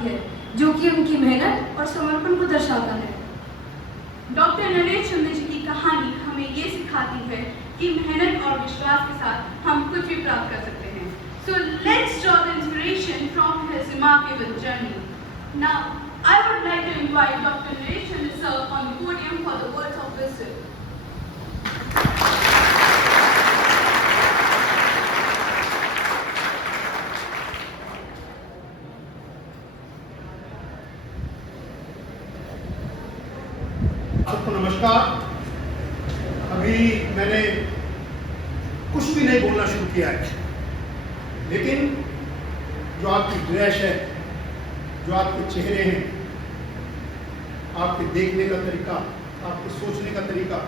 आती है, जो कि उनकी मेहनत और समर्पण को दर्शाता है। डॉक्टर नरेश चंद्र जी की कहानी हमें ये सिखाती है कि मेहनत और विश्वास के साथ हम कुछ भी प्राप्त कर सकते हैं। So let's draw the inspiration from his remarkable journey. Now, I would like to invite Dr. Naresh Chandra sir on the podium for the words of wisdom. सबको नमस्कार। अभी मैंने कुछ भी नहीं बोलना शुरू किया है, लेकिन जो आपकी ड्रेस है, जो आपके चेहरे हैं, आपके देखने का तरीका, आपके सोचने का तरीका,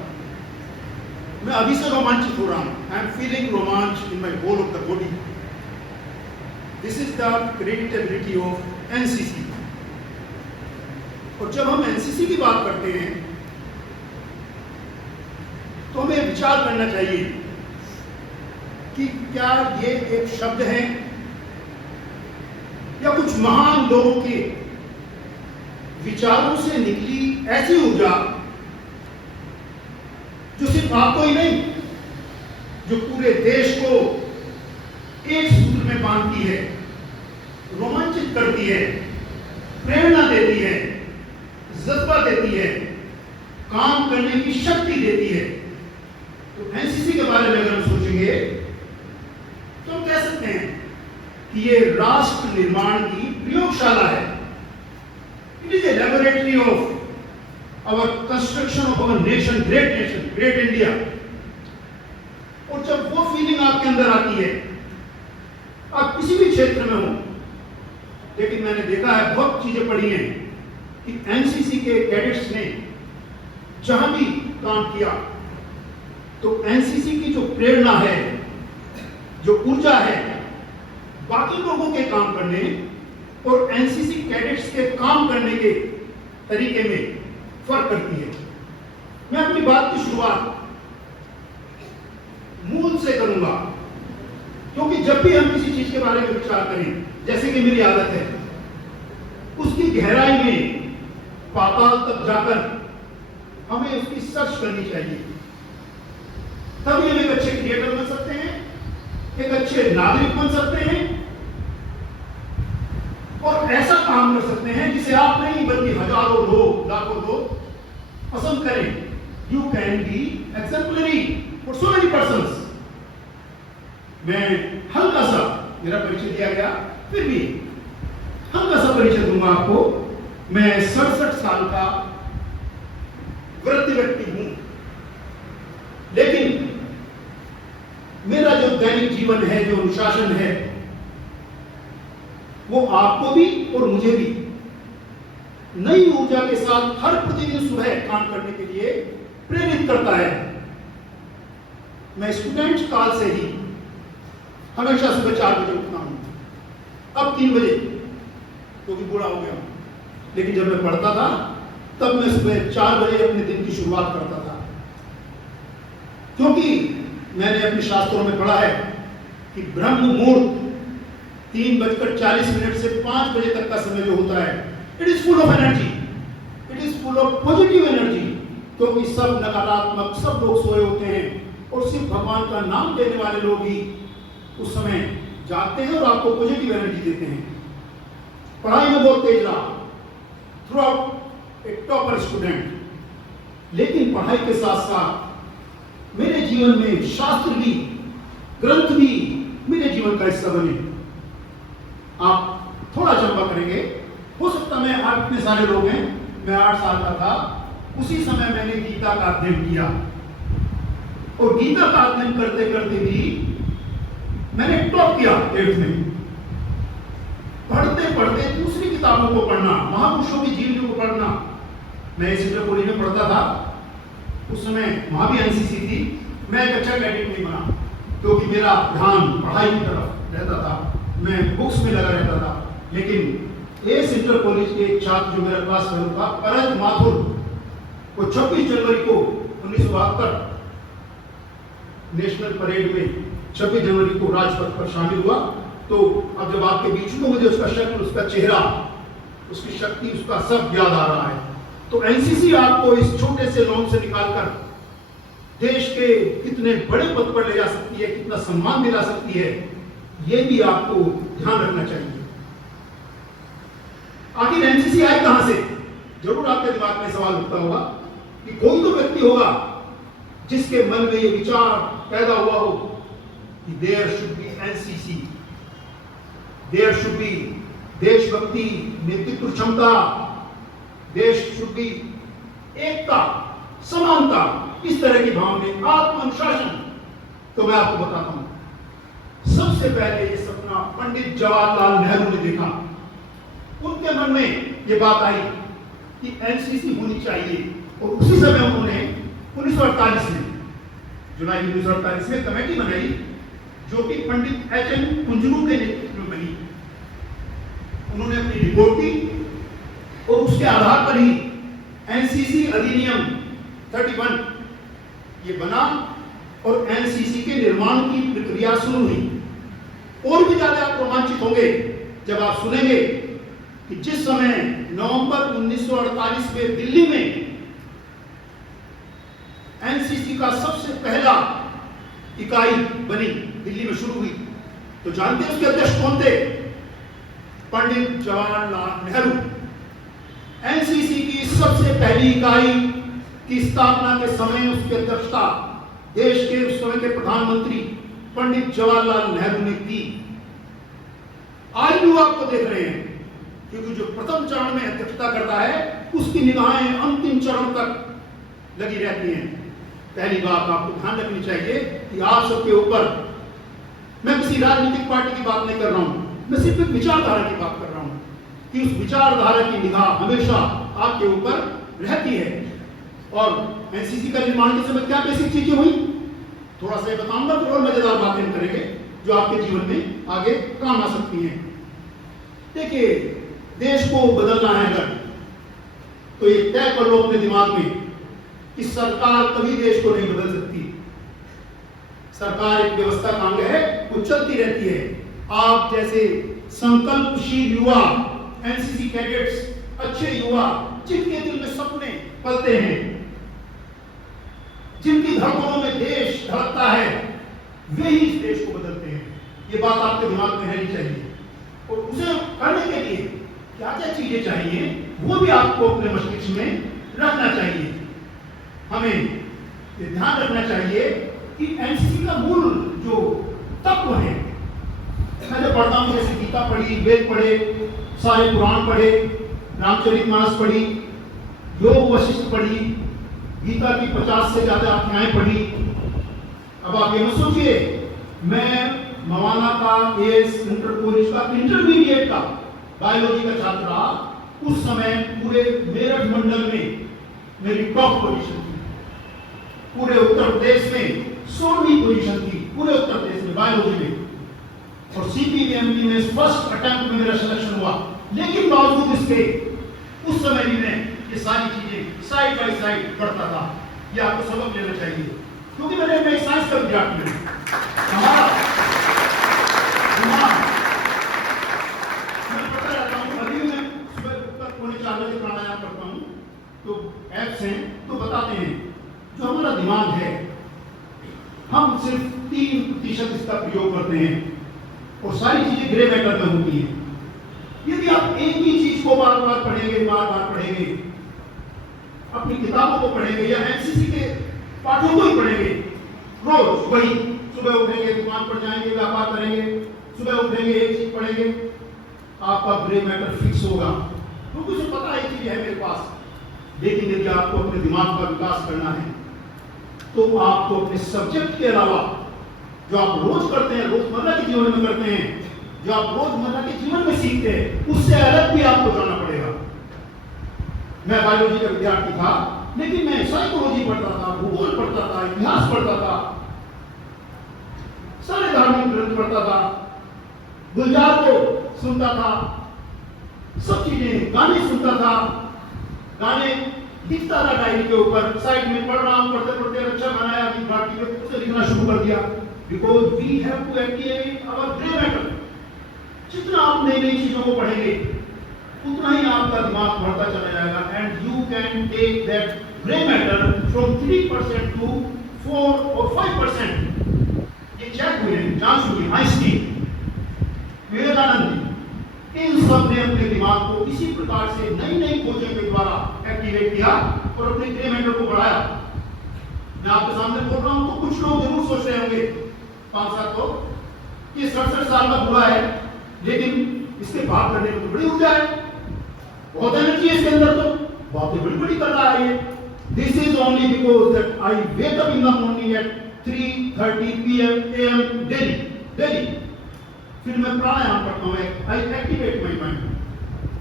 मैं अभी से रोमांचित हो रहा हूँ। आई एम फीलिंग रोमांच in my whole of the body. This is the creditability of NCC. और जब हम एनसीसी की बात करते हैं तो हमें विचार करना चाहिए कि क्या ये एक शब्द है या कुछ महान लोगों के विचारों से निकली ऐसी ऊर्जा जो सिर्फ आपको ही नहीं, जो पूरे देश को एक सूत्र में बांधती है, रोमांचित करती है, प्रेरणा देती है, जज्बा देती है, काम करने की शक्ति देती है। तो एनसीसी के बारे में अगर हम सोचेंगे तो हम कह सकते हैं कि ये राष्ट्र निर्माण की प्रयोगशाला है। It is a laboratory of our construction of our nation, great India. और जब वो फीलिंग आपके अंदर आती है, आप किसी भी क्षेत्र में हो, लेकिन मैंने देखा है, बहुत चीजें पढ़ी हैं कि एनसीसी के कैडेट्स ने जहां भी काम किया तो एनसीसी की जो प्रेरणा है, जो ऊर्जा है, बाकी लोगों के काम करने और एनसीसी कैडेट्स के काम करने के तरीके में फर्क करती है। मैं अपनी बात की शुरुआत मूल से करूंगा, क्योंकि जब भी हम किसी चीज के बारे में विचार करें, जैसे कि मेरी आदत है, उसकी गहराई में पाताल तक जाकर हमें उसकी सर्च करनी चाहिए। तभी हम एक अच्छे क्रिएटर बन सकते हैं, एक अच्छे नागरिक बन सकते हैं और ऐसा काम कर सकते हैं जिसे आप नहीं बल्कि हजारों लोग, लाखों लोग पसंद करें। You can be exemplary for so many persons. मैं हल्का सा, मेरा परिचय दिया गया, फिर भी हल्का सा परिचय दूंगा आपको। मैं 67 साल का वृत्ति व्यक्ति हूं, लेकिन मेरा जो दैनिक जीवन है, जो अनुशासन है, वो आपको भी और मुझे भी नई ऊर्जा के साथ हर प्रतिदिन सुबह काम करने के लिए प्रेरित करता है। मैं स्टूडेंट काल से ही हमेशा सुबह 4 बजे उठता हूं, अब 3 बजे क्योंकि बूढ़ा हो गया हूं, लेकिन जब मैं पढ़ता था तब मैं सुबह 4 बजे अपने दिन की शुरुआत करता था, क्योंकि मैंने अपने शास्त्रों में पढ़ा है कि ब्रह्म मुहूर्त 3:40 से 5 बजे तक का समय जो होता है, it is full of energy, it is full of positive energy. क्योंकि सब नकारात्मक, सब लोग सोए होते हैं और सिर्फ भगवान का नाम देने वाले लोग ही उस समय जागते हैं और आपको पॉजिटिव एनर्जी देते हैं। पढ़ाई में बहुत तेज रहा, थ्रू आउट ए टॉपर स्टूडेंट, लेकिन पढ़ाई के साथ साथ मेरे जीवन में शास्त्र भी, ग्रंथ भी मेरे जीवन का हिस्सा बने। आप थोड़ा चंबा करेंगे, हो सकता मैं, आप इतने सारे लोग हैं, मैं 8 साल का था, उसी समय मैंने गीता का अध्ययन किया और गीता का अध्ययन करते करते भी मैंने टॉप किया 8th में। पढ़ते पढ़ते दूसरी किताबों को पढ़ना, महापुरुषों की जीवनी को पढ़ना। मैं सेंट्रल कॉलेज में पढ़ता था, उस समय वहां भी एनसीसी थी। मैं एक अच्छा कैडेट नहीं बना क्योंकि मेरा ध्यान पढ़ाई की तरफ रहता था, मैं बुक्स में लगा रहता था। लेकिन ए सेंट्रल कॉलेज के एक छात्र जो मेरा क्लास फेलो था, परज माथुर, वो 26 जनवरी को 1972 नेशनल परेड में 26 जनवरी को राजपथ पर शामिल हुआ। तो अब जब आपके बीच में मुझे उसका शक्ल, उसका चेहरा उसकी शक्ति, उसका सब याद आ रहा है। तो एनसीसी आपको इस छोटे से लॉन्ग से निकालकर देश के कितने बड़े पद पर ले जा सकती है, कितना सम्मान दिला सकती है, यह भी आपको ध्यान रखना चाहिए। आखिर एनसीसी आई कहां से? जरूर आपके दिमाग में सवाल उठता होगा कि कोई तो व्यक्ति होगा जिसके मन में यह विचार पैदा हुआ हो कि there should be NCC, there should be देशभक्ति, नेतृत्व क्षमता, देश शुड बी एकता, समानता, इस तरह की भावना, आत्मअनुशासन। तो मैं आपको बताता हूं, सबसे पहले ये सपना पंडित जवाहरलाल नेहरू ने देखा। उनके मन में ये बात आई कि एनसीसी होनी चाहिए, और उसी समय उन्होंने 1948 में, जुलाई 1948 में कमेटी बनाई जो कि पंडित एच.एन. कुंजरू के नेतृत्व में बनी। उन्होंने अपनी रिपोर्ट दी और उसके आधार पर ही एनसीसी अधिनियम 31 ये बना और एनसीसी के निर्माण की प्रक्रिया शुरू हुई। और भी ज्यादा आप रोमांचित होंगे जब आप सुनेंगे कि जिस समय नवंबर 1948 में दिल्ली में एनसीसी का सबसे पहला इकाई बनी, दिल्ली में शुरू हुई, तो जानते हैं उसके अध्यक्ष कौन थे? पंडित जवाहरलाल नेहरू। एनसीसी की सबसे पहली इकाई की स्थापना के समय उसकी अध्यक्षता देश के उस समय के प्रधानमंत्री पंडित जवाहरलाल नेहरू ने की। आज भी आपको देख रहे हैं, क्योंकि जो प्रथम चरण में अध्यक्षता करता है उसकी निगाहें अंतिम चरण तक लगी रहती हैं। पहली बात आपको ध्यान रखनी चाहिए कि आप सबके ऊपर, मैं किसी राजनीतिक पार्टी की बात नहीं कर रहा हूं, मैं सिर्फ एक विचारधारा की बात कर रहा हूं कि उस विचारधारा की निगाह हमेशा आपके ऊपर रहती है। और एनसीसी का निर्माण के समय क्या बेसिक चीजें हुई, थोड़ा सा बताऊंगा, फिर और मजेदार बातें करेंगे जो आपके जीवन में आगे काम आ सकती हैं। देखिए, देश को बदलना है अगर, तो ये तय कर लो अपने दिमाग में कि सरकार कभी देश को नहीं बदल सकती। सरकार एक व्यवस्था का अंग है, वो चलती रहती है। आप जैसे संकल्पशील युवा, एनसीसी कैडेट्स, अच्छे युवा जिनके दिल में सपने पलते हैं, जिनकी धड़कनों में देश धड़कता है, वे ही इस देश को बदलते हैं। ये बात आपके दिमाग में रहनी चाहिए। और उसे करने के लिए क्या क्या चीजें चाहिए वो भी आपको अपने मस्तिष्क में रखना चाहिए। हमें ये ध्यान रखना चाहिए कि एनसीसी का मूल जो तत्व है, मैं जब पढ़ता हूं, जैसे गीता पढ़ी, वेद पढ़े, सारे पुराण पढ़े, रामचरितमानस पढ़ी, योग वशिष्ठ पढ़ी, गीता की 50 से ज्यादा अध्याय पढ़ी। अब आप ये मत सोचिए, मैं मवाना का एस इंटर कॉलेज का इंटरमीडिएट का बायोलॉजी का छात्र रहा। उस समय पूरे मेरठ मंडल में मेरी टॉप पोजीशन थी। पूरे उत्तर प्रदेश में 16वीं पोजीशन थी, पूरे उत्तर प्रदेश में बायोलॉजी में। और सीपीएमपी में फर्स्ट अटेम्प्ट में मेरा सिलेक्शन हुआ। लेकिन बावजूद इसके उस समय भी मैं ये सारी चीजें साइड बाय साइड पढ़ता था। ये आपको सबक लेना चाहिए, क्योंकि मैं साइंस का विद्यार्थी हूं। हमारा दिमाग, मैं पढ़ता रहता हूं, अभी मैं सुबह उठकर 3:45 बजे प्राणायाम करता हूं, तो ऐप्स हैं तो बताते हैं जो हमारा दिमाग है, हम सिर्फ 3% इसका प्रयोग करते हैं और सारी चीजें ग्रे मैटर में होती हैं। यदि आप एक ही चीज को बार बार पढ़ेंगे, बार बार पढ़ेंगे, अपनी किताबों को पढ़ेंगे या एनसीसी के पाठों को ही पढ़ेंगे, रोज वही, सुबह उठेंगे, दुकान पर जाएंगे, व्यापार करेंगे, सुबह उठेंगे, एक चीज पढ़ेंगे, आपका ग्रे मैटर फिक्स होगा, क्योंकि उसे पता है चीज है मेरे पास। लेकिन यदि आपको अपने दिमाग का विकास करना है तो आपको अपने सब्जेक्ट के अलावा जो आप रोज करते हैं, रोजमर्रा के जीवन में करते हैं, जो आप रोजमर्रा के जीवन में सीखते हैं, उससे अलग भी आपको जाना पड़ेगा। मैं बायोलॉजी का विद्यार्थी था, लेकिन मैं साइकोलॉजी पढ़ता था, भूगोल पढ़ता था, इतिहास पढ़ता था, सारे धार्मिक ग्रंथ पढ़ता था, गुलजार को सुनता था, सब चीजें, गाने सुनता था, गाने लिखता था डायरी के ऊपर, साइड में पढ़ रहा हूं, पढ़ते पढ़ते अच्छा गाना है, अभी भारती में उसे लिखना शुरू कर दिया। Because we have to activate our grey matter. जितना आप नई नई चीजों को पढ़ेंगे, उतना ही आपका दिमाग बढ़ता चला जाएगा and you can take that grey matter from 3% to 4 और 5%. ये चेक हुए हैं, जांच हुई, आइंस्टीन, विवेकानंद जी, इन सब ने अपने दिमाग को इसी प्रकार से नई नई खोजों के द्वारा एक्टिवेट किया और अपने ग्रे मैटर को बढ़ाया. मैं आपके सामने बोल रहा हूं तो कुछ लोग जरूर सोच रहे होंगे 5-7 लोग कि 67 साल का बूढ़ा है लेकिन इसके बात करने में तो बड़ी ऊर्जा है, बहुत एनर्जी है इसके अंदर, तो बातें बड़ी बड़ी कर रहा है ये. This is only because that I wake up in the morning at 3:30 PM daily. फिर मैं प्राणायाम करता हूँ, आई एक्टिवेट माई माइंड.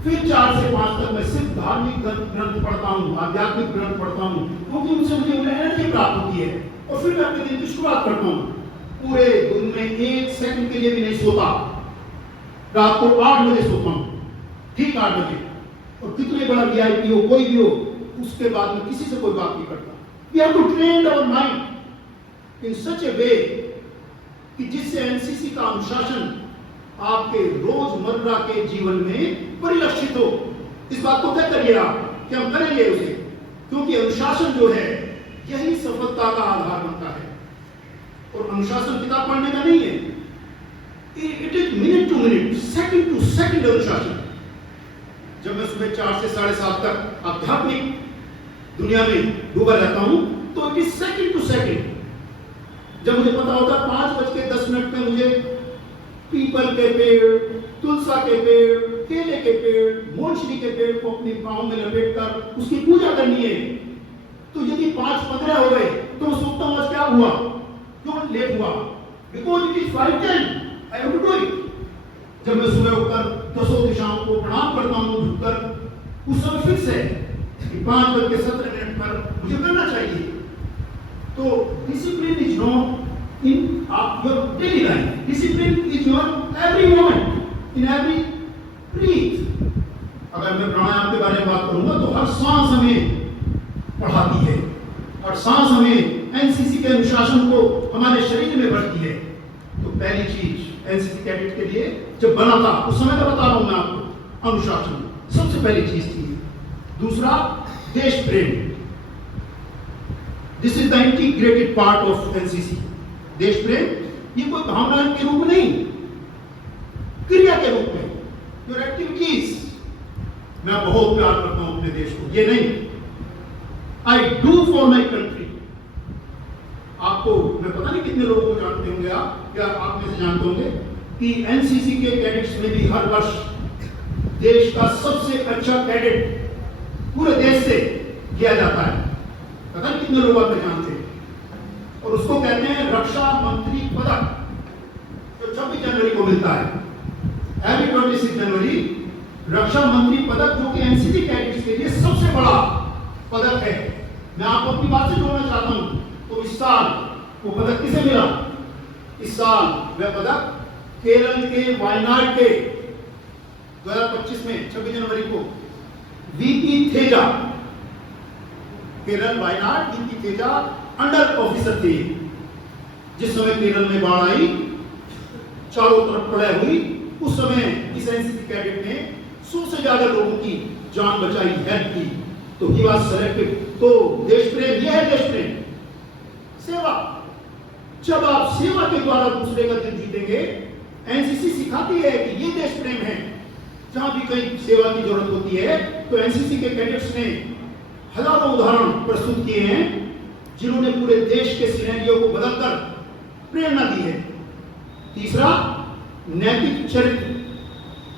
फिर 4 से 5 तक मैं सिर्फ धार्मिक ग्रंथ पढ़ता हूँ, आध्यात्मिक ग्रंथ पढ़ता हूँ, क्योंकि उनसे मुझे एनर्जी प्राप्त होती है. और फिर मैं अपने दिन की शुरुआत करता हूँ. पूरे दिन में 1 सेकंड के लिए भी नहीं सोता. रात को 8 बजे सोता हूँ, ठीक 8 बजे. और कितने बड़ा VIP हो, कोई भी हो, उसके बाद में किसी से कोई बात नहीं करता. We have to train our mind in such a way कि जिससे एनसीसी का अनुशासन आपके रोजमर्रा के जीवन में परिलक्षित हो. इस बात को तय करिए आप कि हम करेंगे उसे, क्योंकि अनुशासन जो है यही सफलता का आधार बनता है. और अनुशासन किताब पढ़ने का नहीं है, it is minute to minute, second to second अनुशासन. जब मैं सुबह 4 से 7:30 तक आध्यात्मिक दुनिया में डूबा रहता हूं तो it is second to second. जब मुझे पता होता है 5:10 में मुझे पीपल के पेड़, तुलसा के पेड़, केले के पेड़, मोलश्री के पेड़ को अपनी पाँव में लपेटकर उसकी पूजा करनी है, तो यदि 5:15 हो गए तो मैं सोचता हूँ आज क्या हुआ, क्यों लेट हुआ, because it is 5:10, I have to do it. जब मैं सुबह उठकर 10 दिशाओं को प्रणाम करता हूँ झुककर, उस समय फिक्स है कि 5:17 पर मुझे करना चाहिए. तो discipline is not in your daily life. Discipline is your every moment, in every breath. अगर मैं प्राणायाम के बारे में बात करूंगा तो हर सांस हमें पढ़ाती है, हर सांस हमें एनसीसी के अनुशासन को हमारे शरीर में भरती है. तो पहली चीज एनसीसी कैडेट के लिए जब बना था उस समय का बता रहा हूं मैं आपको, अनुशासन सबसे पहली चीज थी. दूसरा देश प्रेम. This is the integrated part of NCC. देश प्रेम ये कोई भावना के रूप में नहीं, क्रिया के रूप में, योर एक्टिविटीज. मैं बहुत प्यार करता हूं अपने देश को, ये नहीं, I do for my country. आपको मैं पता नहीं कितने लोगों को जानते होंगे आप, या आप में से जानते होंगे कि एनसीसी के कैडेट्स में भी हर वर्ष देश का सबसे अच्छा कैडेट पूरे देश से किया जाता है. पता नहीं कितने लोग आप जानते हैं. और उसको कहते हैं रक्षा मंत्री पदक, जो 26 जनवरी को मिलता है. एवरी 26 जनवरी रक्षा मंत्री पदक, जो कि एनसीसी कैडेट्स के लिए सबसे बड़ा पदक है. मैं आपको अपनी बात से जोड़ना चाहता हूं. तो इस साल वो पदक किसे मिला? इस साल वह पदक केरल के वायनाड के 2025 में 26 जनवरी को VP Theja, Kerala Wayanad VP Theja under officer थे. जिस समय केरल में बाढ़ आई, चारों तरफ प्रलय हुई, उस समय इस एनसीसी कैडेट ने 100 से ज्यादा लोगों की जान बचाई, हेल्प की. तो ही वाज सेलेक्टेड. तो देश प्रेम, यह है देश प्रेम. सेवा, जब आप सेवा के द्वारा दूसरे का दिल जीतेंगे, एनसीसी सिखाती है कि ये देश प्रेम है. जहां भी कहीं सेवा की जरूरत होती है तो एनसीसी के कैडेट्स ने हजारों उदाहरण प्रस्तुत किए हैं जिन्होंने पूरे देश के सिनेरियो को बदलकर प्रेरणा दी है. तीसरा नैतिक चरित्र.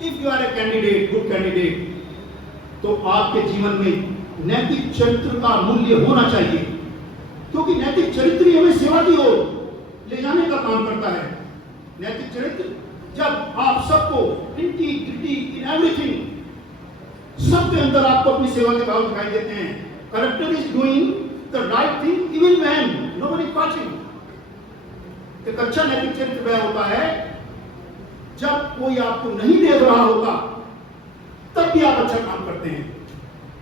If you are a candidate, good candidate, तो आपके जीवन में नैतिक चरित्र का मूल्य होना चाहिए, क्योंकि नैतिक चरित्र ही हमें सेवा की ओर ले जाने का काम करता है. नैतिक चरित्र, जब आप सबको इंटीग्रिटी इन एवरीथिंग, सबके अंदर आपको अपनी सेवा के भाव दिखाई देते हैं. Character is doing the right thing even when nobody is watching. एक अच्छा नैतिक चरित्र वह होता है जब कोई आपको नहीं देख रहा होता, तब भी आप अच्छा काम करते हैं.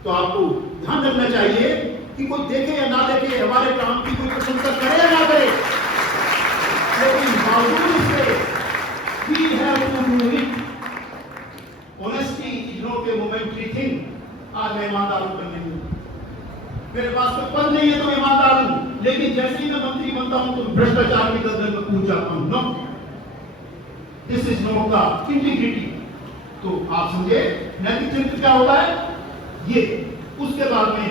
तो आपको ध्यान रखना चाहिए कि कोई देखे या ना देखे, हमारे काम की कोई प्रशंसा करे या ना करे, लेकिन बावजूद इसके we have to do it. Honesty is not A momentary thing, आज मैं ईमानदार हूं करने हूं, मेरे पास कोई पद नहीं है तो ईमानदार हूं, लेकिन जैसे ही मैं मंत्री बनता हूं तो भ्रष्टाचार की दलदल में कूद जाता हूं। No, this is not the integrity. तो आप समझे नैतिक चरित्र क्या होता है ये। उसके बाद में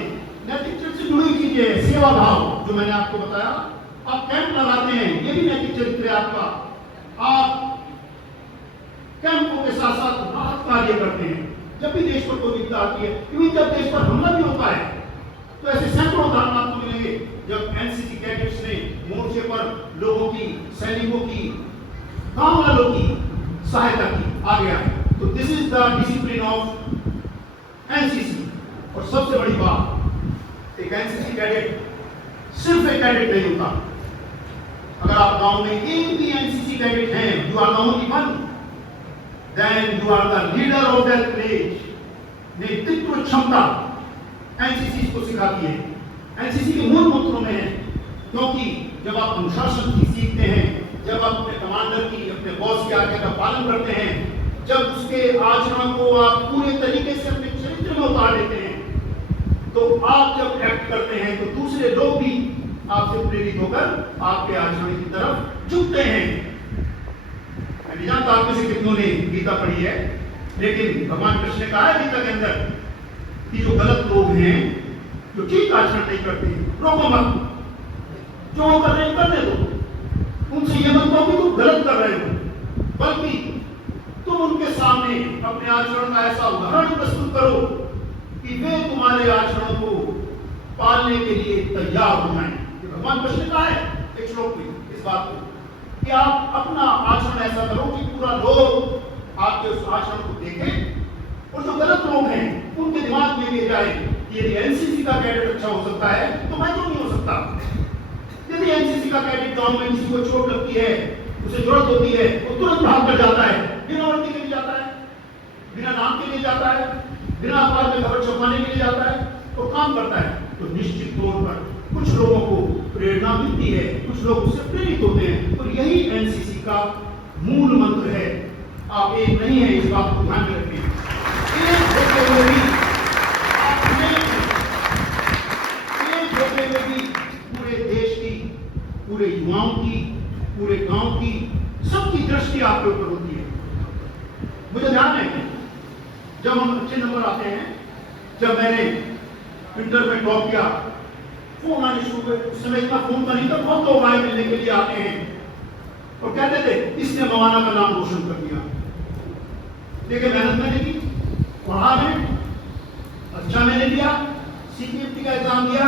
नैतिक चरित्र से जुड़ी चीजें, सेवा भाव जो मैंने आपको बताया, आप कैंप लगाते हैं, ये भी नैतिक चरित्र है आपका। आप कैंपों के साथ साथ राहत कार्य करते हैं जब भी देश पर कोई विपदा आती है, इवन जब देश पर हमला भी होता है तो ऐसे सैकड़ों उदाहरण आपको मिलेंगे जब एनसीसी कैडेट्स ने मोर्चे पर लोगों की, सैनिकों की, गांव वालों की सहायता की, आगे आए। तो this is the discipline of NCC. और सबसे बड़ी बात, एक एनसीसी कैडेट सिर्फ एक कैडेट नहीं होता। अगर आप गांव में एक भी एनसीसी कैडेट हैं, you are the only one, then you are the leader of that village. नेतृत्व क्षमता एनसीसी को सिखाती है, एनसीसी के मूल मंत्रों में है। क्योंकि जब आप अनुशासन की सीखते हैं, जब आप अपने कमांडर की, अपने बॉस की आज्ञा का पालन करते हैं, जब उसके आचरण को आप पूरे तरीके से अपने चरित्र में उतार देते हैं, तो आप जब एक्ट करते हैं तो दूसरे लोग भी आपसे प्रेरित होकर आपके आचरण की तरफ झुकते हैं। मैं नहीं जानता आप में से कितनों ने गीता पढ़ी है, लेकिन भगवान कृष्ण ने कहा है गीता के अंदर कि जो गलत लोग हैं, जो ठीक आचरण नहीं करते, रोको मत, जो वो कर रहे हैं करने दो, उनसे ये मत कहो कि तुम गलत कर रहे हो, बल्कि तुम उनके सामने अपने आचरण का ऐसा उदाहरण प्रस्तुत करो कि वे तुम्हारे आचरणों को पालने के लिए तैयार हो जाएं। भगवान कृष्ण ने कहा है एक श्लोक में इस बात को कि आप अपना आचरण ऐसा करो कि पूरा लोग आपके उस आचरण को देखें, और जो गलत लोग हैं उनके दिमाग में ये जाए कि यदि एनसीसी का कैडेट अच्छा हो सकता है तो मैं क्यों नहीं हो सकता। यदि एनसीसी का कैडेट गांव में किसी को चोट लगती है, उसे जरूरत होती है, वो तुरंत भाग कर जाता है, बिना वर्दी के लिए जाता है, बिना नाम के लिए जाता है, बिना अखबार में खबर छपवाने के लिए जाता है, तो काम करता है। तो निश्चित तौर पर कुछ लोगों को प्रेरणा मिलती है, कुछ लोग उससे प्रेरित होते हैं, और यही एनसीसी का मूल मंत्र है। आप एक नहीं है, इस बात को ध्यान में रखें। एक होते हुए भी पूरे देश की, पूरे युवाओं की, पूरे गांव की, सबकी दृष्टि आपके ऊपर होती है। मुझे ध्यान है जब हम अच्छे नंबर आते हैं, जब मैंने इंटर में टॉप किया, फोन आने शुरू हुए। उस समय इतना फोन का नहीं था, बहुत लोग आए मिलने के लिए आते हैं और कहते थे इसने मवाना का नाम रोशन कर दिया। देखिए मेहनत मैंने की, पढ़ा है, अच्छा मैंने दिया, सीपीएफटी का एग्जाम दिया,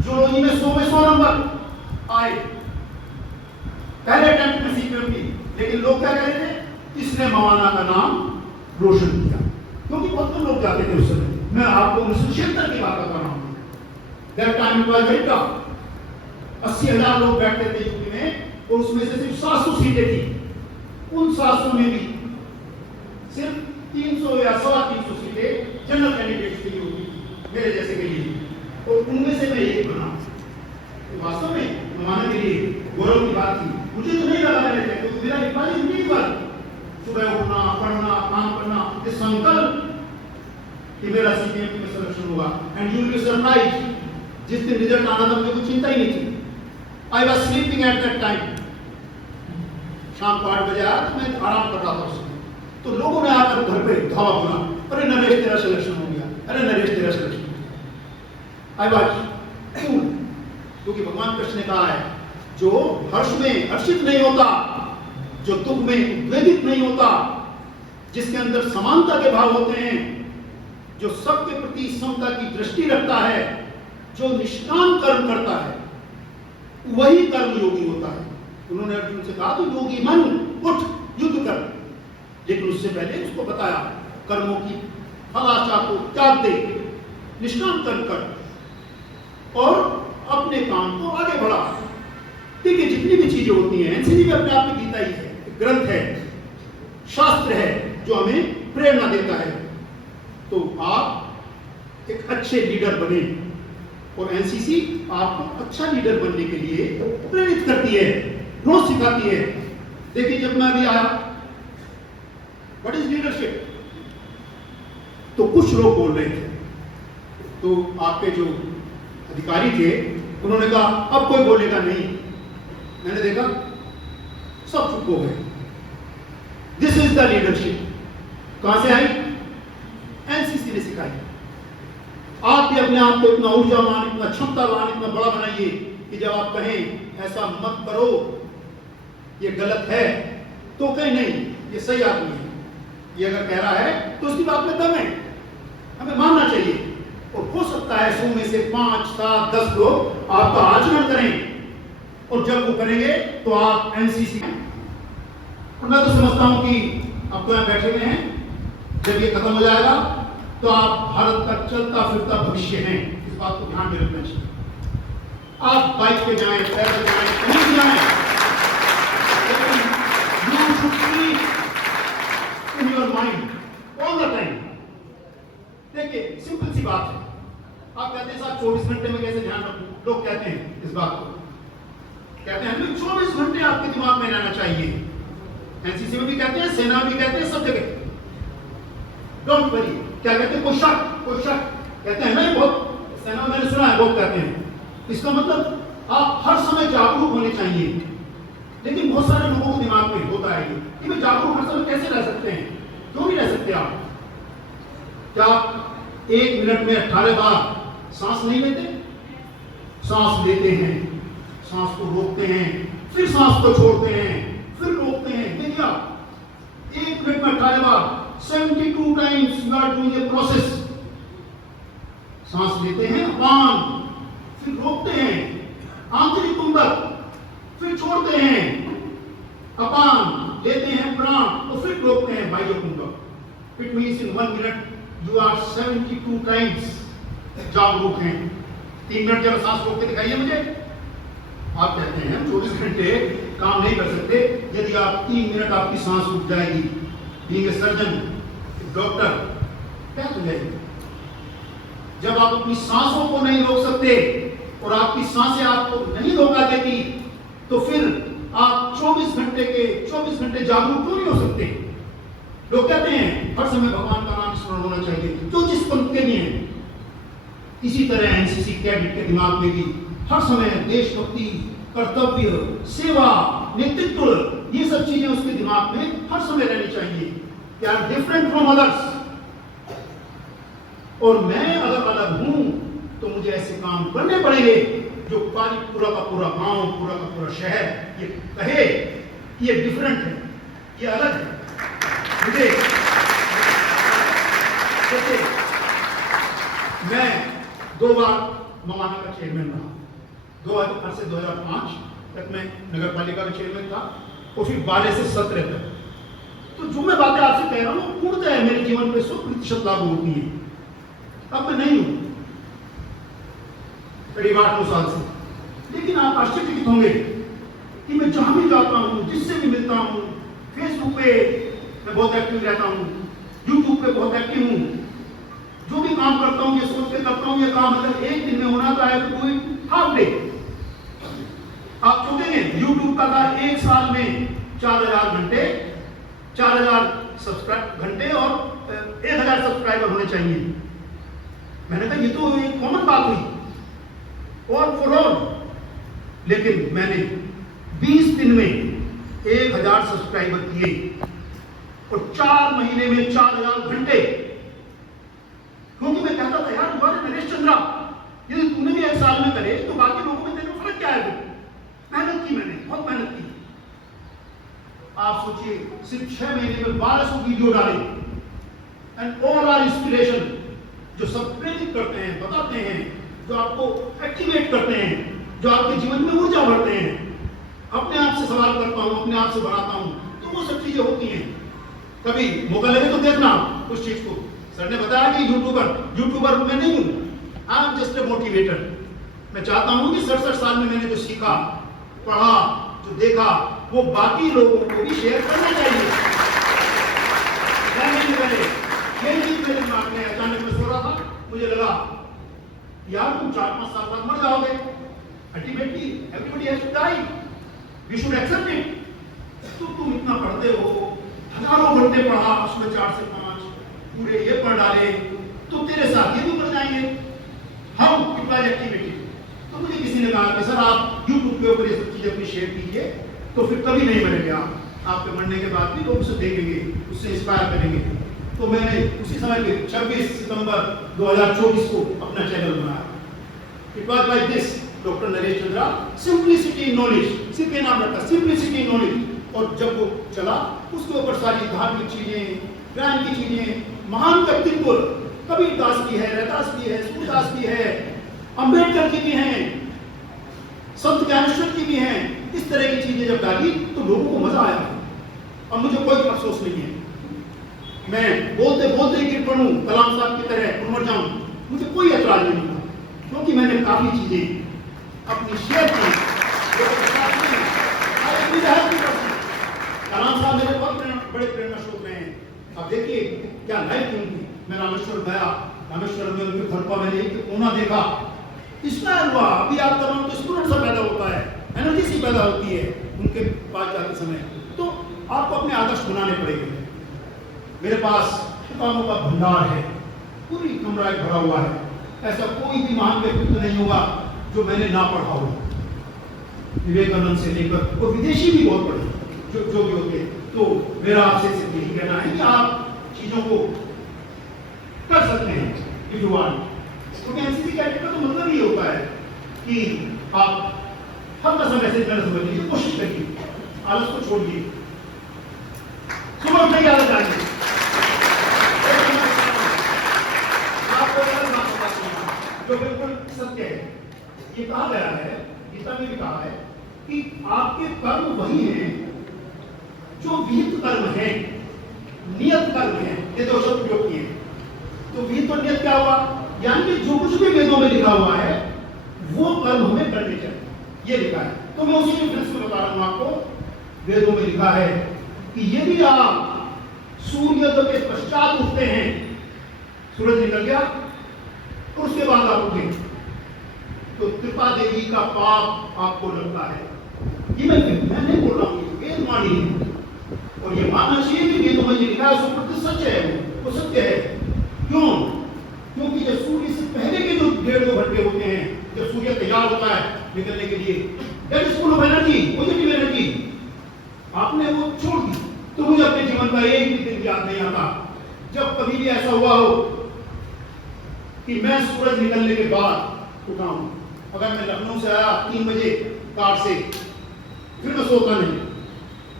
जूलॉजी में 100 में 100 नंबर आए पहले अटेम्प्ट में सीपीएफटी। लेकिन लोग क्या कह रहे थे, इसने मवाना का नाम रोशन किया, क्योंकि बहुत कम लोग जाते थे उस समय। मैं आपको 1976 की बात बता रहा हूं। That time it was very tough. 80,000 लोग बैठते थे यूपी में, और उसमें से सिर्फ 700 सीटें थी। उन 700 में भी सिर्फ 300 या 350 सीटें जनरल कैंडिडेट्स के लिए होती थी, मेरे जैसे के लिए, और उनमें से मैं एक बना। तो वास्तव में मवाना के लिए गौरव की बात थी। मुझे तो नहीं लगा मैंने, क्योंकि मेरा एक बार जिंदगी पर सुबह उठना, पढ़ना, काम करना, ये संकल्प कि मेरा सीपीएफटी में सिलेक्शन हुआ। And you will be surprised, जिस दिन रिजल्ट आना था मुझे कुछ चिंता ही नहीं थी। I was sleeping at that time. शाम को 8 बजे आया तो मैं आराम कर रहा था उस समय। तो लोगों ने आकर घर पे धावा बोला, अरे नरेश तेरा सिलेक्शन हो गया, अरे नरेश तेरा सिलेक्शन हो गया। आई वाज कूल, क्योंकि भगवान कृष्ण ने कहा है जो हर्ष में हर्षित नहीं होता, जो दुख में उद्वेलित नहीं होता, जिसके अंदर समानता के भाव होते हैं, जो सबके प्रति समता की दृष्टि रखता है, जो निष्काम कर्म करता है, वही कर्म योगी होता है। उन्होंने अर्जुन से कहा तो योगी मन उठ युद्ध कर, लेकिन उससे पहले उसको बताया कर्मों की फलाशा को त्याग दे, निष्काम कर्म कर और अपने काम को आगे बढ़ा। ठीक है, जितनी भी चीजें होती हैं, एनसीसी भी अपने आप में गीता ही है, ग्रंथ है, शास्त्र है जो हमें प्रेरणा देता है। तो आप एक अच्छे लीडर बने, और एनसीसी आपको अच्छा लीडर बनने के लिए प्रेरित करती है, रोज सिखाती है। देखिए जब मैं अभी आया, व्हाट इज लीडरशिप? तो कुछ लोग बोल रहे थे, तो आपके जो अधिकारी थे उन्होंने कहा अब कोई बोलेगा नहीं। मैंने देखा सब चुप हो गए। This is the leadership. कहां से आई? एनसीसी ने सिखाई। आप भी अपने आप को इतना ऊर्जावान, इतना क्षमतावान, इतना बड़ा बनाइए कि जब आप कहें ऐसा मत करो, ये गलत है, तो कहें नहीं ये सही आदमी है, ये अगर कह रहा है तो उसकी बात में दम है, हमें मानना चाहिए। और हो सकता है 100 में से 5, 7, 10 लोग आपका आचरण करें, और जब वो करेंगे तो आप एनसीसी। और मैं तो समझता हूं कि आप तो यहां बैठे हुए हैं, जब ये खत्म हो जाएगा तो आप भारत का चलता फिरता भविष्य हैं, इस बात को ध्यान में रखना चाहिए। आप बाइक पे जाएं, पैदल जाएं, कहीं भी जाएं, लेकिन you should keep in your mind all the time। देखिए सिंपल सी बात है, आप कहते हैं साहब 24 घंटे में कैसे ध्यान रखूं? लोग कहते हैं इस बात को, कहते हैं 24 घंटे आपके दिमाग में रहना चाहिए। एनसीसी में भी कहते हैं, सेना में भी कहते हैं, सब जगह। डोंट वरी, क्या कहते हैं? कोई शक कहते हैं नहीं, बहुत सेना में मैंने सुना है लोग कहते हैं। इसका मतलब आप हर समय जागरूक होने चाहिए। लेकिन बहुत सारे लोगों को दिमाग में होता है ये कि मैं जागरूक हर समय कैसे रह सकते हैं? क्यों नहीं रह सकते आप? क्या आप 1 मिनट में 18 बार सांस नहीं लेते? सांस लेते हैं, सांस को रोकते हैं, फिर सांस को छोड़ते हैं, फिर रोकते हैं। देखिए आप 1 मिनट में 18 बार 72 times you are doing a process. सांस लेते हैं अपान, फिर रोकते हैं आंतरिक कुंभक, फिर छोड़ते हैं अपान, लेते हैं प्राण और फिर रोकते हैं बाह्य कुंभक। It means in 1 minute you are 72 times जागरूक हैं। 3 मिनट जरा सांस रोक के दिखाइए मुझे। आप कहते हैं 24 घंटे काम नहीं कर सकते। यदि आप 3 मिनट आपकी सांस रुक जाएगी, बीइंग ए सर्जन, डॉक्टर, क्या हो जाएगी? जब आप अपनी सांसों को नहीं रोक सकते और आपकी सांसें आपको नहीं धोखा देती, तो फिर आप 24 घंटे जागरूक क्यों नहीं हो सकते? लोग कहते हैं हर समय भगवान का नाम स्मरण होना चाहिए, जो जिस पंथ के लिए है। इसी तरह एनसीसी कैडेट के दिमाग में भी हर समय देशभक्ति, कर्तव्य, सेवा, नेतृत्व, ये सब चीजें उसके दिमाग में हर समय रहनी चाहिए। क्या डिफरेंट फ्रॉम अदर्स, और मैं अगर अलग हूं तो मुझे ऐसे काम करने पड़ेंगे जो पूरा का पूरा गांव, पूरा का पूरा शहर ये कहे कि ये डिफरेंट है, ये अलग है। मुझे जैसे मैं 2 बार ममाना का चेयरमैन रहा। 2008 से 2005 तक मैं नगर पालिका का चेयरमैन था, और फिर 12 से 17 तक। तो जो मैं बातें आपसे कह रहा हूँ पूर्णतः मेरे जीवन पे 100% लागू होती है। अब मैं नहीं हूं करीब 8-9 साल से, लेकिन आप आश्चर्यचकित होंगे कि मैं जहां भी जाता हूं, जिससे भी मिलता हूं, फेसबुक पे मैं बहुत एक्टिव रहता हूं, यूट्यूब पे बहुत एक्टिव हूं, जो भी काम करता हूं ये सोच के करता हूं ये काम मतलब एक दिन में होना तो है तो कोई हाफ डे। आप सोचेंगे यूट्यूब का था 1 साल में 4000 घंटे, 4000 घंटे और 1000 सब्सक्राइबर होने चाहिए। मैंने कहा ये तो एक कॉमन बात हुई और फॉर ऑल, लेकिन मैंने 20 दिन में 1000 सब्सक्राइबर किए और 4 महीने में 4000 घंटे। क्योंकि मैं कहता था यार तुम्हारे नरेश चंद्रा, यदि तूने भी 1 साल में करे तो बाकी लोगों में तेरे को फर्क क्या है? मेहनत की, मैंने बहुत मेहनत की। आप सोचिए सिर्फ 6 महीने में 1200 वीडियो डाले, एंड ऑल आर इंस्पिरेशन, जो सब प्रेरित करते हैं, बताते हैं, जो आपको एक्टिवेट करते हैं, जो आपके जीवन में ऊर्जा भरते हैं। अपने आप से सवाल करता हूं, अपने आप से बनाता हूं, तो वो सब चीजें होती हैं। कभी मौका लगे तो देखना उस चीज को। सर ने बताया कि यूट्यूबर मैं नहीं हूं, I am just a motivator. मैं चाहता हूं कि 67 साल में मैंने जो सीखा, पढ़ा, जो देखा, वो बाकी लोगों को भी शेयर करना चाहिए। यही चीज मेरे दिमाग में अचानक मैं सो रहा था, मुझे लगा यार तुम 4-5 साल बाद मर जाओगे। Ultimately everybody has to die, we should accept it. तो तुम इतना पढ़ते हो, हजारों घंटे पढ़ा, उसमें 4 से 5 पूरे ये पढ़ डाले, डाले तो तेरे साथ ये भी मर जाएंगे। How it was activity. तो मुझे किसी ने कहा कि सर आप यूट्यूब के ऊपर ये सब चीजें अपनी शेयर कीजिए, तो फिर कभी नहीं मरेंगे आप, आपके मरने के बाद भी लोग उसे देखेंगे, उससे इंस्पायर करेंगे। तो मैंने उसी समय पे 26 सितंबर 2024 को अपना चैनल बनाया। It was like this, doctor Naresh Chandra, simplicity in knowledge, सिर्फ ये नाम रखा, सिंप्लिसिटी इन नॉलेज। और जब वो चला उसके ऊपर सारी धार्मिक चीजें, ज्ञान की चीजें, महान व्यक्तित्व, कबीर दास की है, रैदास की है, सूरदास की है, अंबेडकर जी की हैं, संत ज्ञानेश्वर जी की हैं। इस तरह की चीजें जब डाली तो लोगों को मजा आया। अब मुझे कोई अफसोस नहीं है, मैं बोलते बोलते गिर पड़ूं कलाम साहब की तरह उमर जाऊं, मुझे कोई ऐतराज नहीं था, क्योंकि मैंने काफी चीजें अपनी शेयर की। कलाम साहब मेरे बहुत बड़े प्रेरणा स्रोत रहे हैं। अब देखिए क्या लाइफ थी। मैं रामेश्वर गया, रामेश्वर में उनके घर पर मैंने एक कोना देखा, इंस्पायर हुआ। अभी आप तमाम तो स्टूडेंट सा पैदा होता है, एनर्जी सी पैदा होती है उनके पास जाते समय। तो आपको अपने आदर्श बनाने पड़ेंगे। मेरे पास किताबों का भंडार है, पूरी कमरा भरा हुआ है। ऐसा कोई भी महान व्यक्तित्व नहीं होगा जो मैंने ना पढ़ा हो, विवेकानंद से लेकर, और विदेशी भी बहुत पढ़े जो भी होते। तो मेरा आपसे सिर्फ यही कहना है कि आप चीजों को कर सकते हैं इफ यू वांट। क्योंकि एनसीसी कैडेट का तो मतलब ही होता है कि आप हर समय से समझ लीजिए, कोशिश करिए, आलस को छोड़िए, सुबह उठने की आदत आएगी। जो बिल्कुल सत्य है, ये कहा गया है, गीता में भी कहा है कि आपके कर्म वही हैं जो विहित कर्म है, नियत कर्म है। ये दो शब्द प्रयोग किए। तो विहित और नियत क्या हुआ? यानी कि जो कुछ भी वेदों में लिखा हुआ है वो कर्म हमें करने चाहिए, ये लिखा है। तो मैं उसी रेफरेंस में बता रहा हूं आपको। वेदों में लिखा है कि यदि आप सूर्योदय के पश्चात उठते हैं, सूरज निकल गया और उसके बाद आप उठे, तो कृपा देवी का पाप आपको लगता है। ये मैं नहीं बोल रहा हूं, वेद वाणी है और ये मानना चाहिए कि वेदों में लिखा है सो सच है, वो सत्य है। क्यों? क्योंकि जब सूर्य से पहले के जो 1.5-2 घंटे होते हैं, जब सूर्य तैयार होता है निकलने के लिए, that is full of energy, positive energy, आपने वो छोड़ दी। तो मुझे अपने जीवन का एक भी दिन याद नहीं आता जब कभी भी ऐसा हुआ हो कि मैं सूरज निकलने के बाद उठा हूं। अगर मैं लखनऊ से आया 3 बजे कार से, फिर मैं सोता नहीं,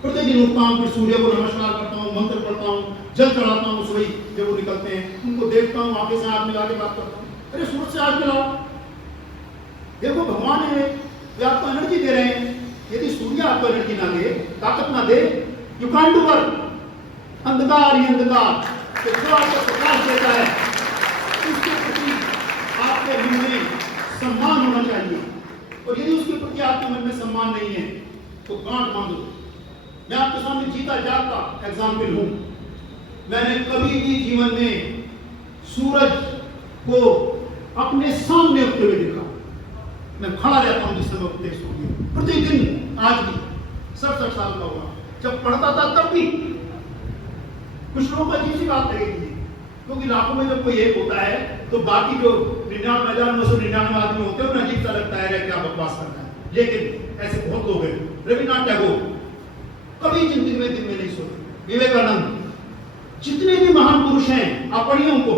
प्रतिदिन उठता हूं, फिर सूर्य को नमस्कार करता हूं, मंत्र पढ़ता हूं, जल चढ़ाता हूं। सुबह जब वो निकलते हैं उनको देखता हूं, आंखें से हाथ मिला के बात करता हूं, अरे सूरज से हाथ मिलाओ, देखो भगवान है, वे आपको एनर्जी दे रहे हैं। यदि सूर्य आपको एनर्जी ना दे, ताकत ना दे, यू कांट डू वर्क। अंधकार ही अंधकार, तो जो आपको प्रकाश देता है उसके प्रति आपके मन में सम्मान होना चाहिए। और यदि उसके प्रति आपके मन में सम्मान नहीं है तो गांठ बांधो। मैं आपके सामने जीता जागता एग्जाम्पल हूं। मैंने कभी भी जीवन में सूरज को अपने सामने उठते हुए देखा। मैं खड़ा रहता हूं जिस समय उठते सूर्य, प्रतिदिन, आज भी 67 साल का हुआ। जब पढ़ता था तब भी कुछ लोगों को अजीब सी बात लगेगी, क्योंकि लाखों में जब कोई एक होता है तो बाकी जो 99,999 आदमी होते हैं उन्हें अजीब सा लगता है क्या बकवास करता है। लेकिन ऐसे बहुत लोग हैं। रविन्द्रनाथ टैगोर कभी जिंदगी में दिन में नहीं सोते, विवेकानंद, जितने भी महान पुरुष हैं आप पढ़िए उनको,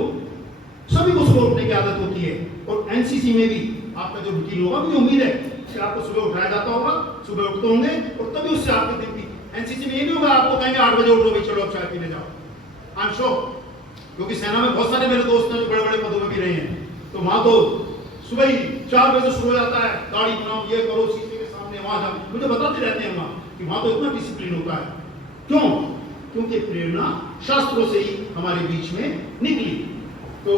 सभी को सुबह उठने की आदत होती है। और एनसीसी में भी आपका जो रूटीन होगा, मुझे उम्मीद है कि आपको सुबह उठाया जाता होगा, सुबह उठते होंगे और तभी उससे आपके दिन की एनसीसी में ये नहीं होगा आपको कहेंगे 8 बजे उठो भाई चलो अब चाय पीने जाओ। आई एम श्योर, क्योंकि सेना में बहुत सारे मेरे दोस्त हैं जो बड़े बड़े पदों में भी रहे हैं, तो वहां तो सुबह ही 4 बजे शुरू हो जाता है, दाढ़ी बनाओ, ये करो, शीशे के सामने वहां जाओ, मुझे बताते रहते हैं वहां कि वहां तो इतना डिसिप्लिन होता है। क्यों? क्योंकि प्रेरणा शास्त्रों से ही हमारे बीच में निकली। तो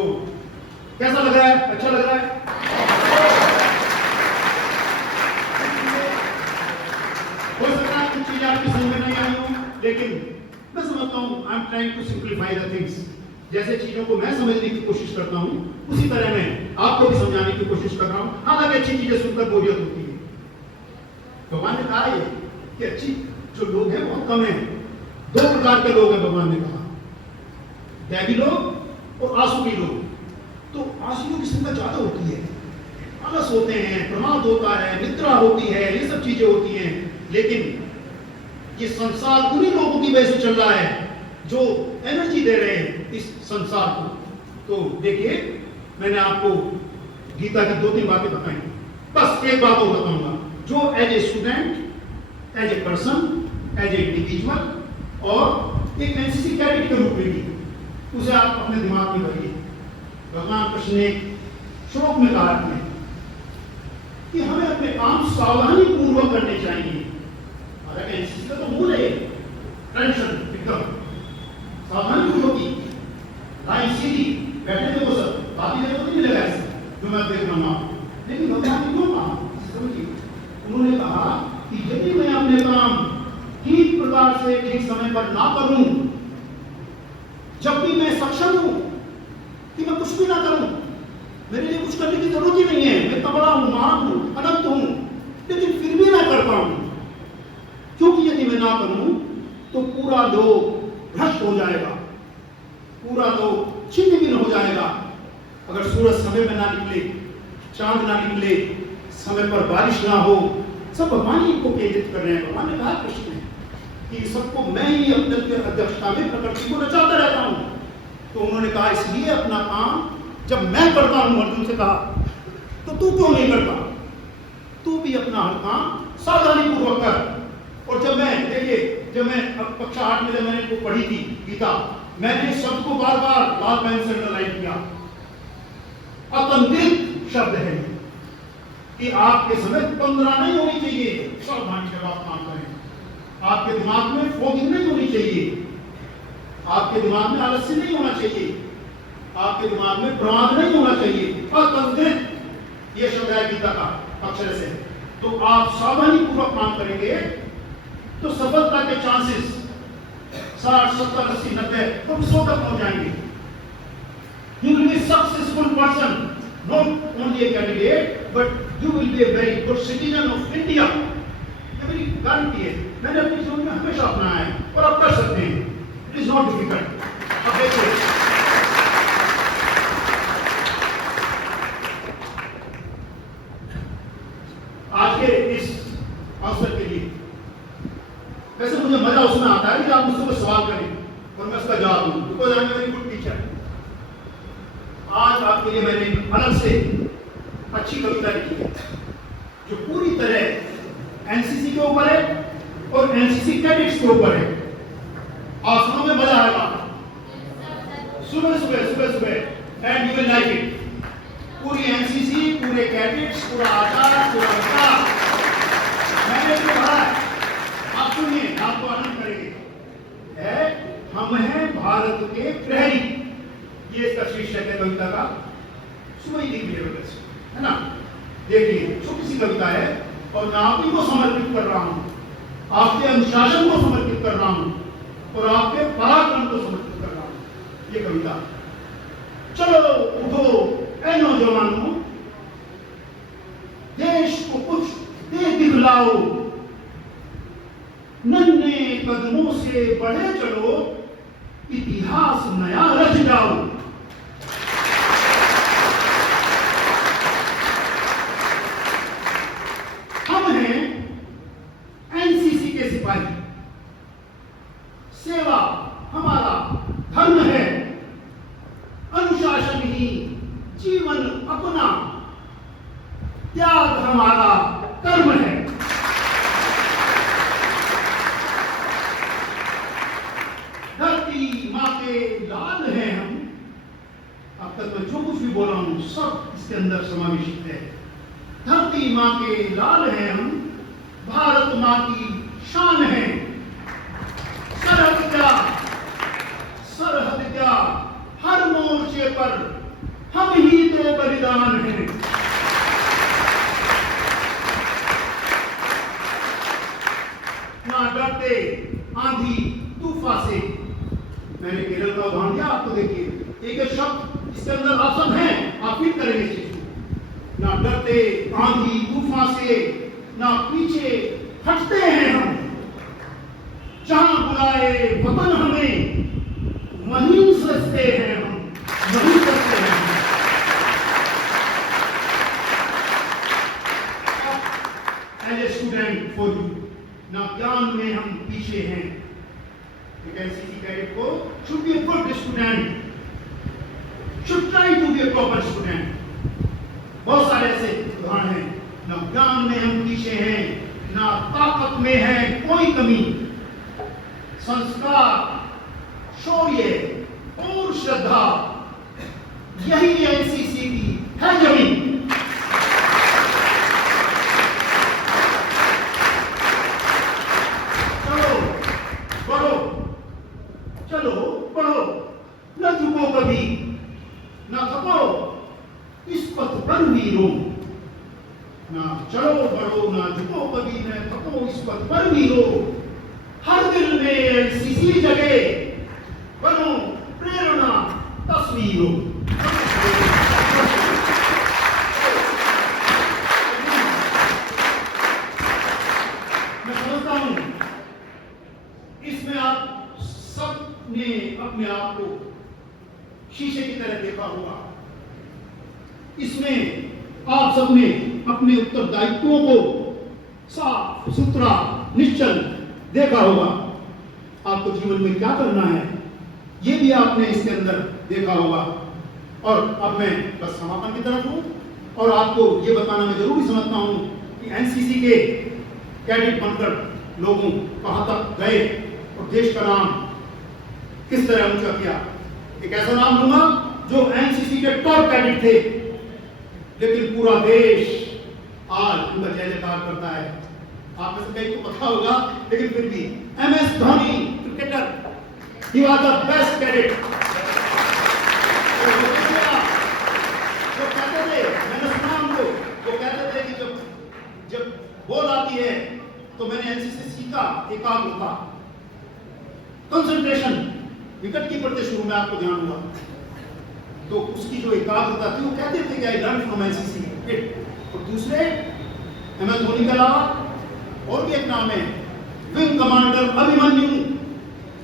कैसा लग रहा है? अच्छा लग रहा है? हो सकता है कुछ चीजें आपकी समझ में नहीं आई हो, लेकिन मैं समझता हूं I am trying to simplify the things. जैसे चीजों को मैं समझने की कोशिश करता हूं, उसी तरह मैं आपको भी समझाने की कोशिश कर रहा हूं। हालांकि अच्छी चीजें सुनकर बोरियत होती है। भगवान ने कहा है कि अच्छी जो लोग हैं बहुत कम है। 2 प्रकार के लोग हैं भगवान ने कहा, दैवी लोग और आंसू लोग, तो आंसुओं की संख्या ज्यादा होती है, आलस होते हैं, प्रमाद होता है, निद्रा होती है, ये सब चीजें होती हैं। लेकिन ये संसार उन्हीं लोगों की वजह से चल रहा है जो एनर्जी दे रहे हैं इस संसार को। तो देखिए, मैंने आपको गीता की 2-3 बातें बताई, बस एक बात और बताऊंगा, जो as a student, as a person, as a individual और एक एनसीसी कैडेट के रूप में भी उसे आप अपने दिमाग में भरिए। भगवान कृष्ण ने श्लोक में कहा है कि हमें अपने काम सावधानी पूर्वक करने चाहिए। हालांकि एनसीसी का तो मूल है टेंशन एकदम सावधानी पूर्वक की, लाइन सीधी, बैठने देखो सर, बाकी देखो नहीं लगा ऐसे जो मैं देख रहा हूँ। लेकिन भगवान ने क्यों कहा, समझिए, उन्होंने कहा कि यदि मैं अपने काम ठीक प्रकार से ठीक समय पर ना करूं, जब भी मैं सक्षम हूं कि मैं कुछ भी ना करूं, मेरे लिए कुछ करने की जरूरत ही नहीं है, मैं इतना बड़ा हूं, महान हूं, अनंत हूं, लेकिन फिर भी मैं करता हूं, क्योंकि यदि मैं ना करूं तो पूरा लोक भ्रष्ट हो जाएगा, पूरा लोक छिन्न भिन्न हो जाएगा। अगर सूरज समय में ना निकले, चांद ना निकले, समय पर बारिश ना हो, सब भगवान ही को केंद्रित कर रहे हैं। भगवान ने कहा कृष्ण ने कि सबको मैं ही अपने अध्यक्षता में प्रकृति को नचाता रहता हूं। तो उन्होंने कहा इसलिए अपना काम जब मैं करता हूं, अर्जुन से कहा, तो तू क्यों नहीं करता, तू भी अपना हर काम सावधानी पूर्वक कर। और जब मैं देखिए, जब मैं कक्षा 8 में जब मैंने इनको पढ़ी थी गीता, मैंने शब्द को बार बार लाल पेन से अंडरलाइन किया। अतंत्रित शब्द है कि आपके समय 15 नहीं होनी चाहिए, सावधानी से आप काम करें। आपके दिमाग में फोगिंग नहीं होनी चाहिए, आपके दिमाग में आलस्य नहीं होना चाहिए, आपके दिमाग में प्रमाद नहीं होना चाहिए। अतंत्रित ये शब्द है गीता का अक्षर से। तो आप सावधानी पूर्वक काम करेंगे तो सफलता के चांसेस 60, 70, 80, 90 तो 100 तक पहुंच जाएंगे। You will be a successful person, not only a candidate, but you will be a very good citizen of India. ये मेरी गारंटी है, मैंने अपने जीवन में हमेशा अपनाया है और आप कर सकते हैं। It is not difficult. अब देखिए, आज के इस अवसर के लिए वैसे मुझे मजा उसमें आता है कि आप मुझसे कोई सवाल करें और मैं उसका जवाब दूं, because I am very good teacher. आज आपके लिए मैंने अलग से अच्छी कविता लिखी है जो पूरी तरह एनसीसी के ऊपर है और एनसीसी कैडेट्स के ऊपर है। और सुनो में मजा आएगा, सुबह सुबह सुबह सुबह, and you will like it. पूरी एनसीसी, पूरे कैडेट्स, पूरा आचार, पूरा विकास मैंने जो पढ़ा है, आप सुनिए, आपको आनंद करेंगे। है हम हैं भारत के प्रहरी, ये इसका शीर्षक है कविता का। सुबह ही देख लीजिए, है ना, देखिए छोटी सी कविता है और मैं आप ही को समर्पित कर रहा हूं, आपके अनुशासन को समर्पित कर रहा हूं और आपके पराक्रम को समर्पित कर रहा हूं। ये कविता, चलो उठो ऐ नौजवानों, देश को कुछ दे दिखलाओ, नन्हे कदमों से बढ़े चलो, इतिहास नया रच जाओ। हम हैं एनसीसी के सिपाही, सेवा हमारा धर्म है, अनुशासन ही जीवन अपना, त्याग हमारा कर्म है। धरती माँ के लाल हैं हम, अब तक मैं जो कुछ भी बोला हूं सब इसके अंदर समावेशित है। धरती माँ के लाल हैं हम, भारत माँ की शान है, सरहद क्या हर मोर्चे पर हम ही तो बलिदान हैं। ना डरते आंधी तूफान से, मैंने केरल का उदाहरण दिया आपको, देखिए एक शब्द इसके अंदर ऑप्शन है, आप फिट करेंगे इस चीज को। ना डरते आंधी तूफान से, ना पीछे हटते हैं हम, जहां बुलाए वतन हमें वहीं सजते हैं हम। ना ज्ञान में हम पीछे हैं। एक एनसीसी कैडेट को should be a good student, should try to be a proper student। बहुत सारे ऐसे उदाहरण हैं। ना ज्ञान में हम पीछे हैं, ना ताकत में है कोई कमी, संस्कार, शौर्य और श्रद्धा, यही एनसीसी की है जमीन। चलो बढ़ो, न झुको कभी, न थको इस पथ पर वीरो। ना चलो बढ़ो, ना झुको कभी, न थको इस पथ पर वीरो। हर दिल में एनसीसी जगे, बनो प्रेरणा तस्वीरों। मैं समझता हूं इसमें आप सबने अपने आप को शीशे की तरह देखा होगा। इसमें आप सबने अपने उत्तरदायित्वों को साफ सुथरा निश्चल देखा होगा। आपको जीवन में क्या करना है ये भी आपने इसके अंदर देखा होगा। और अब मैं बस समापन की तरफ हूं और आपको ये बताना मैं जरूरी समझता हूं कि एनसीसी के कैडेट बनकर लोगों कहां तक गए और देश का नाम किस तरह ऊंचा किया। एक ऐसा नाम लूंगा जो एनसीसी के टॉप कैडेट थे, लेकिन पूरा देश आज उनका जय जयकार करता है। आप में से कई को पता होगा, लेकिन फिर भी MS Dhoni cricketer, he was the best cadet. वो कहते थे, मैंने सुना उनको, वो कहते थे कि जब बॉल आती है तो मैंने एनसीसी सीखा एकाग्रता, कंसंट्रेशन। विकेट कीपर थे शुरू में, आपको ध्यान हुआ तो उसकी जो एकाग्रता थी वो कहते थे कि I learn from NCC cricket. और दूसरे MS धोनी के अलावा और भी एक नाम है, विंग कमांडर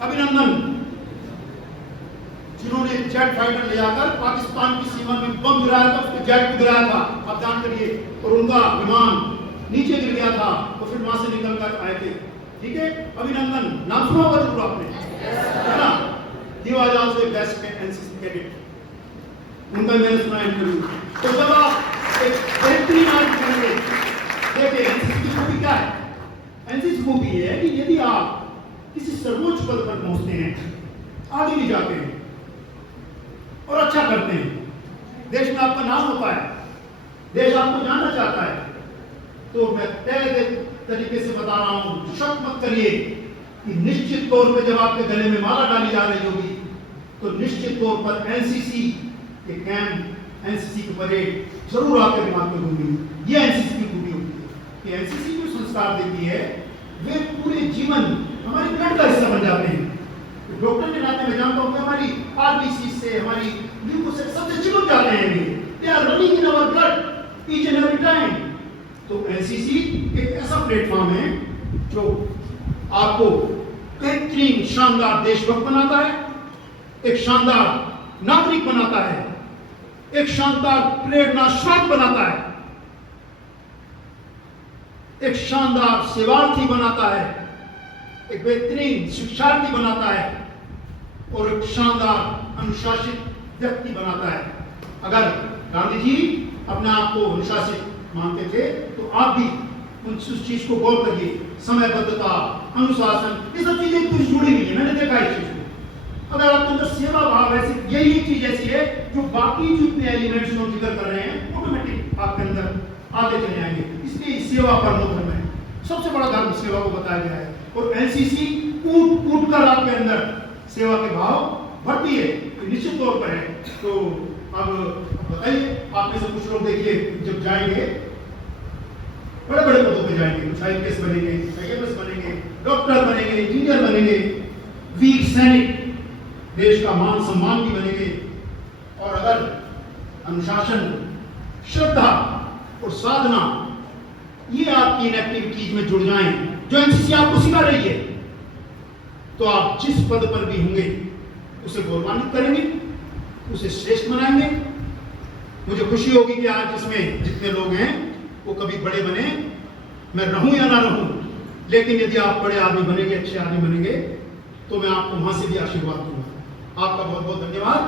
अभिनंदन, जिन्होंने जेट फाइटर ले जाकर पाकिस्तान की सीमा में बम गिराया था, उसके जेट को गिराया था, आप जान करिए, और उनका विमान नीचे गिर गया था और फिर वहां से निकल कर आए थे। ठीक है, अभिनंदन नाम सुना होगा जरूर आपने, है ना? He was also best NCC cadet, उनका मैंने सुना इंटरव्यू। तो जब आप एक बेहतरीन आदमी बनेंगे, देखिए एनसीसी की खूबी क्या है। एनसीसी खूबी है कि यदि आप किसी सर्वोच्च पद पर पहुंचते हैं, आगे भी जाते हैं और अच्छा करते हैं, देश में आपका नाम होता है, देश आपको जानना चाहता है, तो मैं तय तरीके से बता रहा हूं, शक मत करिए कि निश्चित तौर पे जब आपके गले में माला डाली जा रही होगी तो निश्चित तौर पर एनसीसी के कैंप, एनसीसी की परेड जरूर आपके दिमाग में होंगी। ये एनसीसी की खूबी होती है कि एनसीसी जो संस्कार देती है वे पूरे जीवन हमारी ब्लड का हिस्सा बन जाते हैं। तो डॉक्टर के नाते मैं जानता हूं कि हमारी आरबीसी से, हमारी ल्यूकोसाइट सबसे चिपक जाते हैं, they are running in our blood each and every time. तो एनसीसी एक ऐसा प्लेटफॉर्म है जो आपको बेहतरीन शानदार देशभक्त बनाता है, एक शानदार नागरिक बनाता है, एक शानदार प्रेरणा स्रोत बनाता है, एक शानदार सेवार्थी बनाता है, एक बेहतरीन शिक्षार्थी बनाता है और एक शानदार अनुशासित व्यक्ति बनाता है। अगर गांधी जी अपने आप को अनुशासित मानते थे तो आप भी उस चीज को गौर करिए, समयबद्धता, अनुशासन, ये सब चीजें कुछ जुड़ी हुई है, मैंने देखा इस चीज को। अगर आपके अंदर सेवा भाव है, यही एक चीज ऐसी है जो बाकी जितने एलिमेंट्स हम जिक्र कर रहे हैं ऑटोमेटिक आपके अंदर आगे चले आएंगे। इसलिए सेवा परमो धर्म है, सबसे बड़ा धर्म सेवा को बताया गया है। और एनसीसी कूट कूट कर आपके अंदर सेवा के भाव भरती है, निश्चित तौर पर है। तो अब बताइए, आप में से कुछ लोग देखिए जब जाएंगे बड़े बड़े पदों पे जाएंगे, कुछ आईपीएस बनेंगे, आईएएस बनेंगे, डॉक्टर बनेंगे, इंजीनियर बनेंगे, वीर सैनिक, देश का मान सम्मान भी बनेंगे। और अगर अनुशासन, श्रद्धा और साधना ये आपकी इन एक्टिविटीज में जुड़ जाएं जो एनसीसी आपको सिखा रही है, तो आप जिस पद पर भी होंगे उसे गौरवान्वित करेंगे, उसे श्रेष्ठ बनाएंगे। मुझे खुशी होगी कि आज इसमें जितने लोग हैं वो कभी बड़े बने, मैं रहूं या ना रहूं, लेकिन यदि आप बड़े आदमी बनेंगे, अच्छे आदमी बनेंगे, तो मैं आपको वहां से भी आशीर्वाद दूंगा। आपका बहुत बहुत धन्यवाद।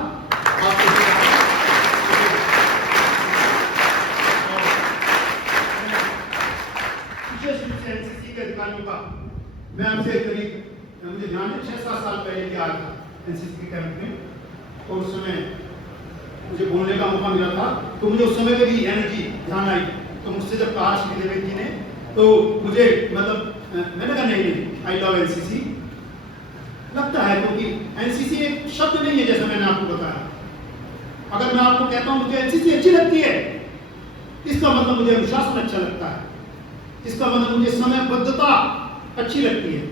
विशेष रूप से एनसीसी के अधिकारियों का मैं आपसे करीब, मुझे ध्यान है 6-7 साल पहले भी आया था एनसीसी के कैंप में, और उस समय मुझे बोलने का मौका मिला था, तो मुझे उस समय में भी एनर्जी ध्यान आई। तो मुझसे जब कहा श्री देवेंद्र जी ने, तो मुझे मतलब मैंने कहा नहीं, आई लव एनसीसी। लगता है क्योंकि एनसीसी एक शब्द नहीं है, जैसा मैंने आपको बताया। अगर मैं आपको कहता हूं मुझे एनसीसी अच्छी लगती है, इसका मतलब मुझे अनुशासन अच्छा लगता है, इसका मतलब मुझे समयबद्धता अच्छी लगती है,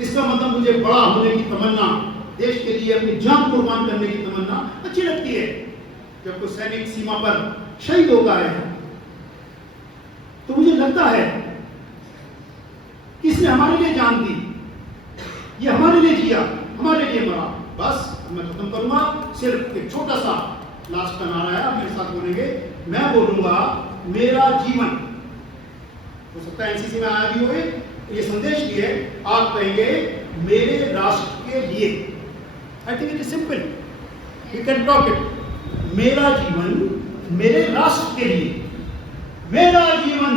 इसका मतलब मुझे बड़ा होने की तमन्ना, देश के लिए अपनी जान कुर्बान करने की तमन्ना अच्छी लगती है। जब कोई सैनिक सीमा पर शहीद होता है तो मुझे लगता है कि इसने हमारे लिए जान दी, ये हमारे लिए जिया, हमारे लिए मरा। बस मैं खत्म करूंगा, सिर्फ एक छोटा सा लास्ट का नारा है, आप मेरे साथ बोलेंगे। मैं बोलूंगा मेरा जीवन, हो सकता है एनसीसी में आया भी हुए, ये संदेश लिए आप कहेंगे मेरे राष्ट्र के लिए। I think it is simple, you can talk it. मेरा जीवन मेरे राष्ट्र के लिए, मेरा जीवन